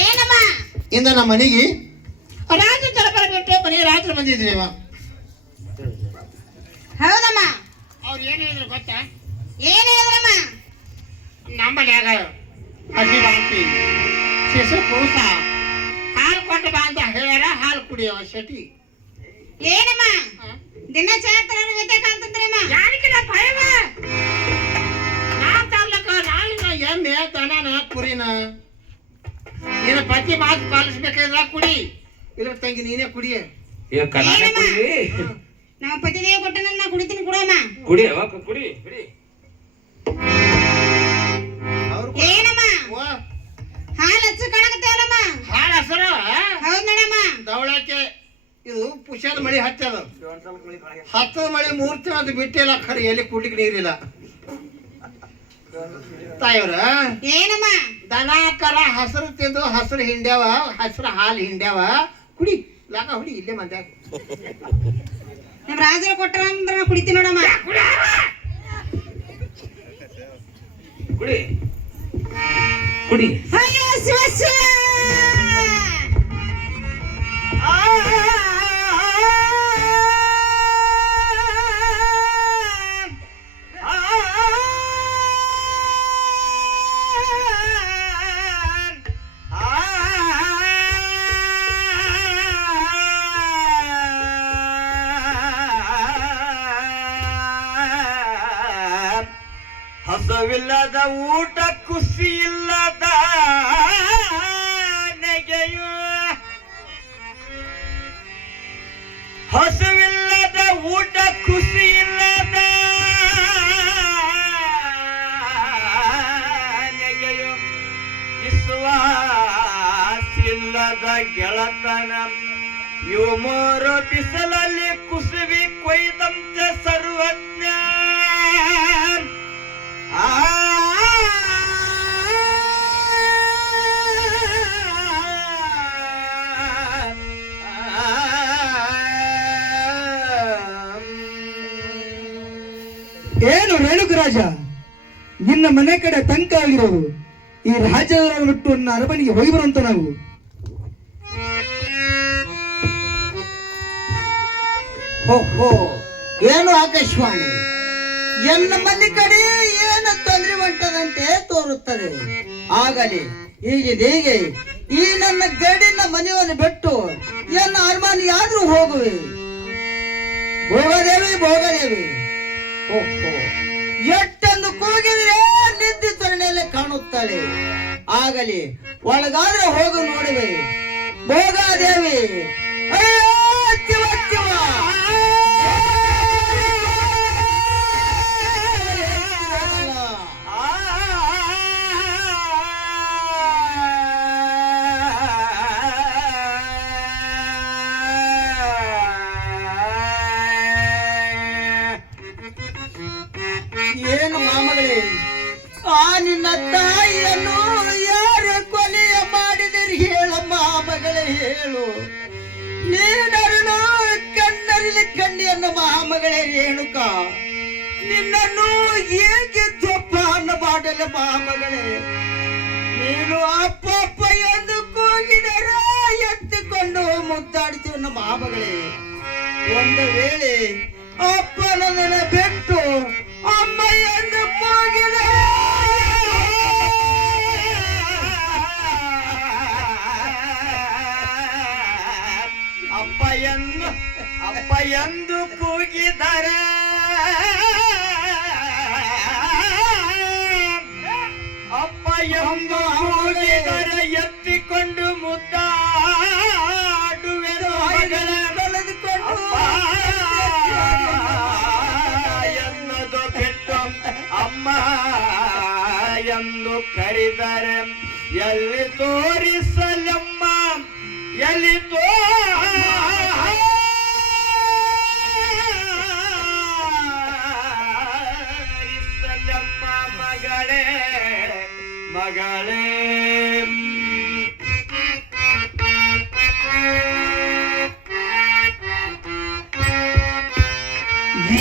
ಏನಮ್ಮ ಇಂದ ನಮ್ಮ ಮನೆಗೆ ರಾತ್ರಿ ತಲಪರ ಬಿಟ್ಟು ಮನೆ ರಾತ್ರಿ ಬಂದಿದ್ದೀವ. ಹೌದಮ್ಮ. ಅವ್ರು ಏನು ಹೇಳಿದ್ರು ಗೊತ್ತಾ? ಏನು ಹೇಳಿದ್ರಮ್ಮ? ನಮ್ಮಲ್ಲಿ ಆಗ ಹಸಿ ಬಾಂತಿ ಶಿಶು ಕೂಸ ಹಾಲು ಕೊಟ್ಟು ಬಾ ಅಂತ ಹೇಳ್ಯಾರ. ಹಾಲು ಕುಡಿಯವ ಶಟಿ. ಏನಮ್ಮ ದಿನ ಚಾತ್ರ ಅಂತಂದ್ರಮ್ಮ? ಯಾರಿಗಿಲ್ಲ ಭಯವ. ನಾನ್ ತರ್ಲಕ್ಕ ನಾಳಿನ ಎಮ್ಮೆ ದನನ ಕುರಿನ ನಿನ್ನ ಪತಿ ಮಾತು ಪಾಲಿಸ್ಬೇಕಾದ್ರ ಕುಡಿ. ಇಲ್ಲ ತಂಗಿ ನೀನೇ ಕುಡಿಯ. ನಮ್ಮ ಪತಿದೇವ ಕೊಟ್ಟ ನಾ ಕುಡಿತೀನಿ ಕುಡಮ್ಮ. ಕುಡಿ ಕುಡಿ ಕುಡಿ. ಏನಮ್ಮ ಹಾಲು ಹಚ್ಚು ಕಾಣಕತ್ತೇವಲ್ಲಮ್ಮ? ಹಾಲು ಹಸರು. ಹೌದ್ ನೋಡಮ್ಮ. ದವಳಕ್ಕೆ ಇದು ಪುಷದ ಮಳಿ ಹತ್ತದ. ಹತ್ತದ ಮಳಿ 3 ತಿಂಗಳು ಬಿಟ್ಟಿಲ್ಲ. ಖರೆ ಎಲ್ಲಿ ಕುಡ್ಲಿಕ್ಕೆ ನೀರಿಲ್ಲ. ತಾಯಿಯವ್ರ ಏನಮ್ಮ ದನ ಕರ ಹಸರು ತಿಂದು ಹಸರು ಹಿಂಡ್ಯಾವ. ಹಸರು ಹಾಲು ಹಿಂಡ್ಯಾವ. ಕುಡಿ ಲಾಕ ಹುಡಿ ಇಲ್ಲೇ ಮಂದ್ಯ. ನಮ್ಮ ರಾಜರು ಕೊಟ್ಟಾರ ಅಂದ್ರೆ ನಾ ಕುಡಿತೀನಿ ನೋಡಮ್ಮ. ಕುಡಿ ಕುಡಿ. ಅಯ್ಯೋ ಶಿವ ಶಿವ. ಹಸವಿಲ್ಲದ ಊಟ ಖುಷಿ ಇಲ್ಲದ ನೆಗೆಯು. ಹಸುವಿಲ್ಲದ ಊಟ ಖುಷಿ ಇಲ್ಲದ ನೆಗೆಯು. ವಿಶ್ವಾಸಿಲ್ಲದ ಗೆಳತನ. ಇವು 3 ಬಿಸಿಲಲ್ಲಿ ಕುಸುವಿ ಕೊಯ್ದಂತೆ ಸರ್ವಜ್ಞ. ಏನು ರೇಣುಕರಾಜ, ನಿನ್ನ ಮನೆ ಕಡೆ ತಂಕ ಆಗಿರೋದು. ಈ ರಾಜ್ಯದ ಬಿಟ್ಟು ನನ್ನ ಅರಮನೆಗೆ ಹೋಗಿ ಬರುವಂತ ನಾವು. ಹೋ ಏನು ಆಕಾಶವಾಣಿ, ಎನ್ನ ಮನೆ ಕಡೆ ಏನು ತೊಂದರೆ ಉಂಟದಂತೆ ತೋರುತ್ತದೆ. ಆಗಲಿ ಹೀಗೆ ಈ ನನ್ನ ಗಡಿನ ಮನೆಯನ್ನು ಬಿಟ್ಟು ಎನ್ನ ಅರಮನೆಯಾದ್ರೂ ಹೋಗುವೆ. ಭೋಗದೇವಿ ಓಹೋ, ಎಟ್ಟೆಂದು ಕೂಗಿದ್ರೆ ನಿದ್ದೆ ತರಣೆಯಲ್ಲಿ ಕಾಣುತ್ತಾಳೆ. ಆಗಲಿ ಒಳಗಾದ್ರೆ ಹೋಗು ನೋಡುವೆ. ಭೋಗಾದೇವಿ ಅಯ್ಯೋ ಶಿವ ಶಿವ. ಏನು ಮಾಮಗಳೇ, ನಿನ್ನ ತಾಯಿಯನ್ನು ಯಾರು ಕೊಲೆಯ ಮಾಡಿದರೆ ಹೇಳಮ್ಮ ಮಗಳೇ ಹೇಳು. ನೀನನ್ನು ಕಣ್ಣರಿಲಿ ಕಣ್ಣಿಯನ್ನು ಮಹಾಮಗಳೇ ರೇಣುಕ. ನಿನ್ನನ್ನು ಹೇಗೆ ಜೋಪಾನ ಮಾಡಲು ಮಹಾಮಗಳೇ. ನೀನು ಅಪ್ಪ ಎಂದು ಕೂಗಿದರ ಎತ್ತಿಕೊಂಡು ಮುದ್ದಾಡ್ತೀವಿ ನಮ್ಮ ಮಹಾಮಗಳೇ. ಒಂದು ವೇಳೆ ಅಪ್ಪ ನನ್ನ ಬಿಟ್ಟು ಅಮ್ಮ ಎಂದು ಕೂಗಿದರೆ ಅಪ್ಪ ಎಂದು ಕೂಗಿದರ ಅಪ್ಪ ಎಂದು ಕೂಗಿದರ ಎತ್ತಿಕೊಂಡು ಮುದ್ದಾಡುವೆನು ಕಳೆದುಕೊಂಡು ಎನ್ನದು ಬಿಟ್ಟು ಅಮ್ಮ ಎಂದು ಕರೆದರೆ ಎಲ್ಲಿ ತೋರಿಸಲಮ್ಮ, ಎಲ್ಲಿ ತೋರಿಸಲಮ್ಮ ಮಗಳೇ ಮಗಳೇ.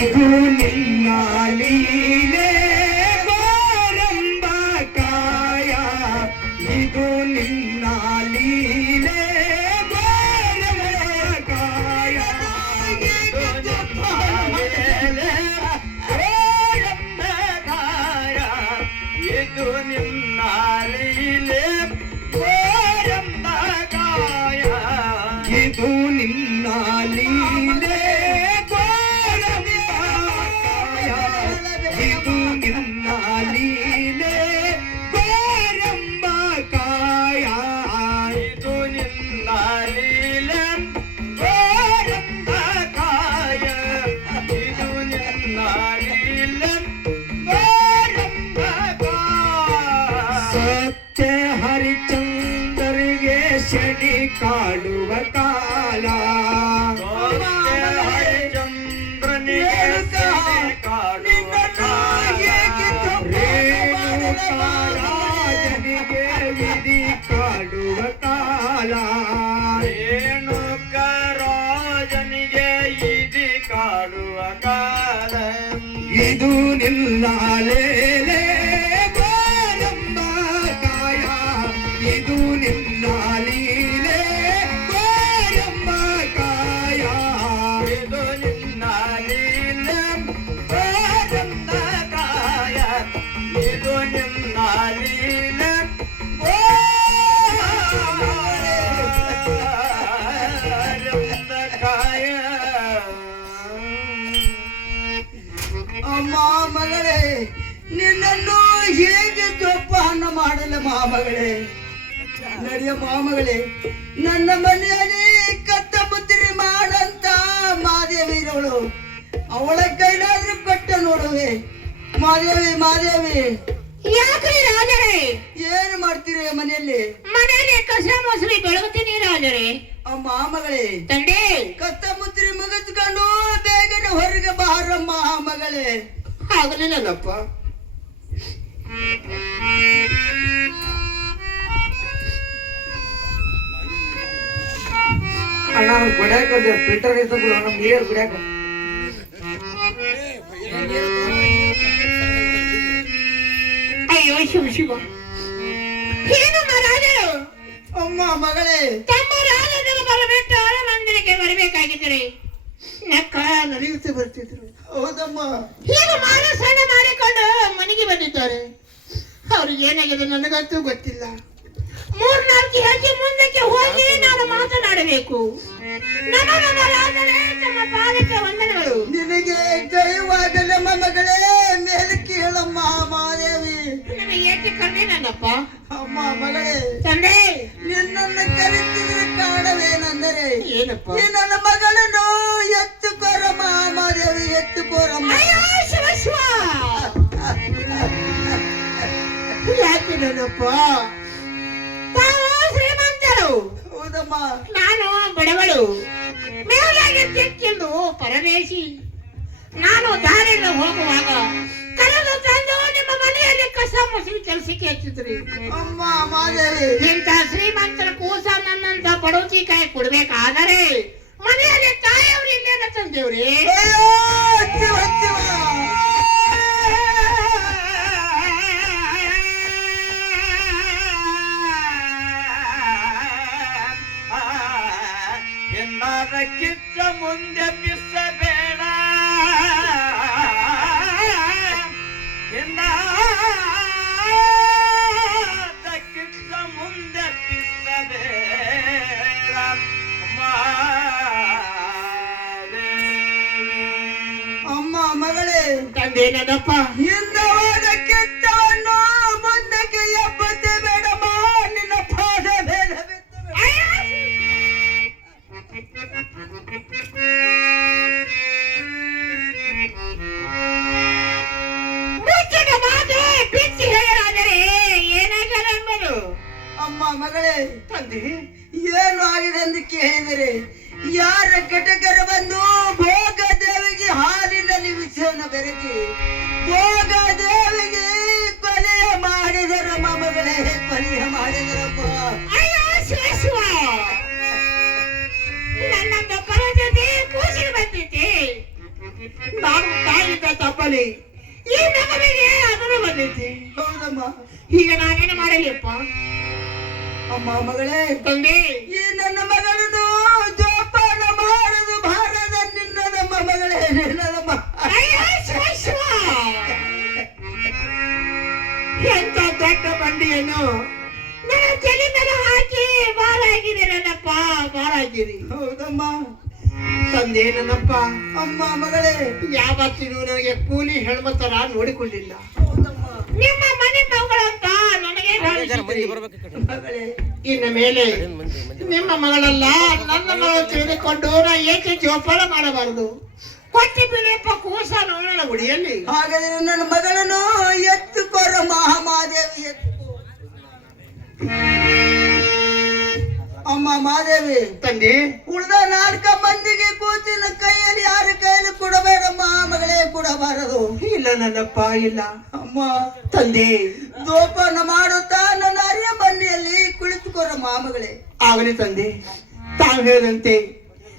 ಇದು ನಿನ್ನ ಲೀಲೆ ಗೋರಂಬ ಕಾಯ ಇದು ನಿನ್ನ ಲೀಲೆ ಗೋರಂಬ ಕಾಯ ಇದು ನಿನ್ನ ಲೀಲೆ ಗೋರಂಬ ಕಾಯ ಇದು ನಿನ್ನ ಲೀಲೆ ಗೋರಂಬ ಕಾಯ ಇದು ನಿನ್ನ ಲೀಲೆ ಗೋರಂಬ ಕಾಯ ಇದು ನಿನ್ನ ಲೀಲೆ ಗೋರಂಬ ಕಾಯ ಸತ್ಯ ಹರಿಚಂದ್ರರಿಗೆ ಶನಿ ಕಾಡುವ ಕಾಲ ಹರಿಚಂದ್ರನಿಗೆ ಕಾಡುವ ಕಾಯ ರೇಣುಕಾರಾಜನಿಗೆ ವಿಧಿ ಕಾಡುವ ಕಾಲ ರೇಣುಕರಾಜನಿಗೆ ಇದಿ ಕಾಡುವ ಕಾಲ ಇದು ನಿನ್ನ ಲೇಲೆ ಗೋರಂಬ ಕಾಯ ಇದು ನಿನ್ನ ಲೀಲೆ ಗೋರಂಬ ಕಾಯ ಇದು ನಿನ್ನ ಲೀಲೆ ಗೋರಂಬ ಕಾಯ ಇದು ನಿನ್ನ ಲೀಲೆ ಗೋರಂಬ ಕಾಯ ಅಮ್ಮ ಮಗಳೇ ನಿನ್ನನ್ನು ಹೇಗೆ ಜೋಪಾನ ಮಾಡಲು ಮಾಮಗಳೇ ನಡೆಯ ಮಾಮಗಳೇ ನನ್ನ ಮನೆಯಲ್ಲಿ ಕತ್ತ ಬುತ್ತಿರಿ ಮಾಡಂತ ಮಾದೇವಿ ಇರೋಳು ಅವಳ ಕೈಲಾದ್ರೂ ಕೊಟ್ಟ ನೋಡುವೆ ಮಾದೇವಿ ಮಾದೇವಿ ಯಾಕ್ರಿ ರಾಜರೇ ಏನು ಮಾಡ್ತೀರಿ ಮನೆಯಲ್ಲಿ ಮನೆಯಲ್ಲಿ ಕಸ ಮೊಸರಿ ಬೆಳಗುತ್ತೀನಿ ರಾಜರೇ ಮಾಮಗಳೇ ತಂದೆ ಕತ್ತ ಮುತ್ತಿರಿ ಮುಗಿಸ್ಕೊಂಡು ಬೇಗನೆ ಹೊರಗೆ ಬಾರಮ್ಮ ಮಗಳೇ ಆಗಲಿಲ್ಲಪ್ಪ ಅಣ್ಣ ಗುಡ್ಯಾಕ ಫಿಲ್ಟರ್ ಇರ್ತದ ನಮ್ಮ ನೀರು ಗುಡ್ಯಾಕ ಅಯ್ಯೋ ಶಿವ ಶಿವ ಏನು ರಾಜರು ಅಮ್ಮ ಮಗಳೇ ತಮ್ಮ ರಾಜರು ಬರಬೇಕು ಮಂದಿರಕ್ಕೆ ಬರಬೇಕಾಗಿದ್ದರೆ ನಕ್ಕ ನಡೆಯುತ್ತೆ ಬರ್ತಿದ್ರು ಹೌದಮ್ಮ ಹೀಗೆ ಮಾನಸಣ್ಣ ಮಾಡಿಕೊಂಡು ಮನೆಗೆ ಬಂದಿದ್ದಾರೆ ಅವ್ರಿಗೆ ಏನಾಗಿದೆ ನನಗಂತೂ ಗೊತ್ತಿಲ್ಲ 3-4 ಹೆಜ್ಜೆ ಮುಂದಕ್ಕೆ ಹೋಗಿ ನಾನು ಮಾತನಾಡಬೇಕು ನಮ್ಮ ನಮ್ಮ ರಾಜರೇ ತಮ್ಮ ಪಾದಕ್ಕೆ ವಂದನೆಗಳು ನಿನಗೆ ಜಯವಾಗಲಮ್ಮ ಮಗಳೇ ಮೇಲೆ ಕೇಳಮ್ಮ ಮಾದೇವಿ ನನಗೆ ಏಕೆ ಕರ್ದೆ ನನ್ನಪ್ಪ ಅಮ್ಮ ಮಗಳೇ ತಂದೆ ನಿನ್ನನ್ನು ಕರೆತಿದ್ರೆ ಕಾರಣವೇನೆಂದರೆ ಏನಪ್ಪ ಈ ನನ್ನ ಮಗಳನ್ನು ಎತ್ತುಕೋರಮ್ಮ ಮಾದೇವಿ ಎತ್ತುಕೋರಮ್ಮ ಅಯ್ಯೋ ಶಿವ ಶಿವ ಯಾಕೆ ನನ್ನಪ್ಪ ತಾವು ಶ್ರೀಮಂತರು ಹೌದಮ್ಮ ನಾನು ಬಡವಳು ಮೇಲಾಗಿ ತೆಕ್ಕಿಂದು ಪರದೇಶಿ ನಾನು ದಾರಿಯಲ್ಲಿ ಹೋಗುವಾಗ ಕರೆದು ತಂದು ನಿಮ್ಮ ಮನೆಯಲ್ಲಿ ಕಸ ಮೊಸರು ಕೆಲಸಕ್ಕೆ ಹಚ್ಚಿದ್ರಿ ಅಮ್ಮ ಮಾದೇವಿ ಇಂಥ ಶ್ರೀಮಂತರ ಕೂಸ ನನ್ನಂತ ಬಡವಚಿಕಾಯಿ ಕೊಡ್ಬೇಕಾದರೆ ಮನೆಯಲ್ಲಿ ತಾಯಿಯವ್ರು ಇಲ್ಲೇನ ತಂದೇವ್ರಿ ಅಯ್ಯೋ ಶಿವ ಶಿವ ಕಿಚ್ಚ ಮುಂದೆ ಪಿಸಬೇಡ ಕಿಚ್ಚ ಮುಂದೆ ಪಿಸಬೇಡ ಅಮ್ಮ ಮಗಳೇ ತಂದೆ ನನ್ನಪ್ಪ ಹಿಂದವಾದ ಕೆತ್ತವನ್ನು ಮುಂದಕ್ಕೆ ಎಬ್ಬತ್ತೆ ಬೇಡಮ್ಮ ನಿನ್ನ ಪಾದ ಮೇಲೆ ಬಿತ್ತು ಮುಚ್ಚಿದ ಮಾತು ಬಿಚ್ಚಿ ಹೇಳಾದರೆ ಏನಾಗಲ್ಲ ಎಂಬುದು ಅಮ್ಮ ಮಗಳೇ ತಂದೆ ಏನು ಆಗಿದೆ ಎಂದು ಕೇಳಿದರೆ ಯಾರ ಘಟಕರ ಬಂದು ಭೋಗ ದೇವಿಗೆ ಹಾಲಿನಲ್ಲಿ ವಿಷಯವನ್ನು ಬೆರೆತಿ ಭೋಗ ದೇವಿಗೆ ಕೊಲೆಯ ಮಾಡಿದರಮ್ಮ ಮಗಳೇ ಕೊಲೆಯ ಮಾಡಿದರಮ್ಮ ಅಯ್ಯೋ ಶಿವ ಶಿವ ನನ್ನಂತ ಪರಜತೆ ಕೂಸಿಗೆ ಬಂದಿದ್ದೆ ನಾನು ತಾಯಿದ್ದ ತಪ್ಪಲಿ ಈ ಮಗನಿಗೆ ಅದನ್ನು ಬಂದಿದ್ದೆ ಹೌದಮ್ಮ ಈಗ ನಾನೇನು ಮಾಡಲಿಪ್ಪ ಅಮ್ಮ ಮಗಳೇ ತಂದೆ ಈ ನನ್ನ ಮಗಳನ್ನು ಜೋಪಾನ ಮಾಡದು ಭಾರದ ನಿನ್ನ ನಮ್ಮ ಮಗಳೇ ನಿನ್ನದಮ್ಮ ಅಯ್ಯೋ ಶಿವ ಶಿವ ಎಂತ ದೊಡ್ಡ ಬಂಡಿಯನ್ನು ನನ್ನ ತಲೆ ಮೇಲೆ ಹಾಕಿ ಬಾರಾಗಿದೆ ನನ್ನಪ್ಪ, ಬಾರಾಗಿರಿ. ಹೌದಮ್ಮ. ತಂದೆ ನನ್ನಪ್ಪ, ಅಮ್ಮ ಮಗಳೇ, ಯಾವತ್ತಿನೂ ನನಗೆ ಕೂಲಿ ಹೆಣ್ಮತ್ತರ ನೋಡಿಕೊಂಡಿಲ್ಲ. ಹೌದಮ್ಮ ನಿಮ್ಮ ಮನೆ ಮಗಳಂತ ನನಗೆ ಕಾಣಿಸಿದ್ರಿ. ಮಗಳೇ, ಇನ್ನು ಮೇಲೆ ನಿಮ್ಮ ಮಗಳಲ್ಲ, ನನ್ನ ಮಗಳು ತಿಳಿದುಕೊಂಡು ನಾ ಏಕೆ ಜೋಪಾನ ಮಾಡಬಾರದು? ಕೊಟ್ಟಿ ಬಿಡಪ್ಪ ಕೂಸ ನೋಡೋಣ ಗುಡಿಯಲ್ಲಿ. ಹಾಗಾದ್ರೆ ನನ್ನ ಮಗಳನ್ನು ಎತ್ತುಕೋರ ಮಹಾದೇವಿ, ಎತ್ತುಕೋ. ಅಮ್ಮ ಮಹಾದೇವಿ, ತಂದೆ, ಉಳ್ದ 4 ಮಂದಿಗೆ ಕೂತಿನ ಕೈಯಲ್ಲಿ ಯಾರ ಕೈಯಲ್ಲಿ ಕೊಡಬೇಡಮ್ಮ ಮಗಳೇ, ಕೊಡಬಾರದು. ಇಲ್ಲ ನನ್ನಪ್ಪ, ಇಲ್ಲ. ಅಮ್ಮ ತಂದೆ, ಜೋಪಾನ ಮಾಡುತ್ತಾ ನನ್ನ ಅರಿಯ ಮನೆಯಲ್ಲಿ ಕುಳಿತುಕೋರಮ್ಮ ಮಗಳೇ. ಆಗಲಿ ತಂದೆ, ತಾವು ಹೇಳಿದಂತೆ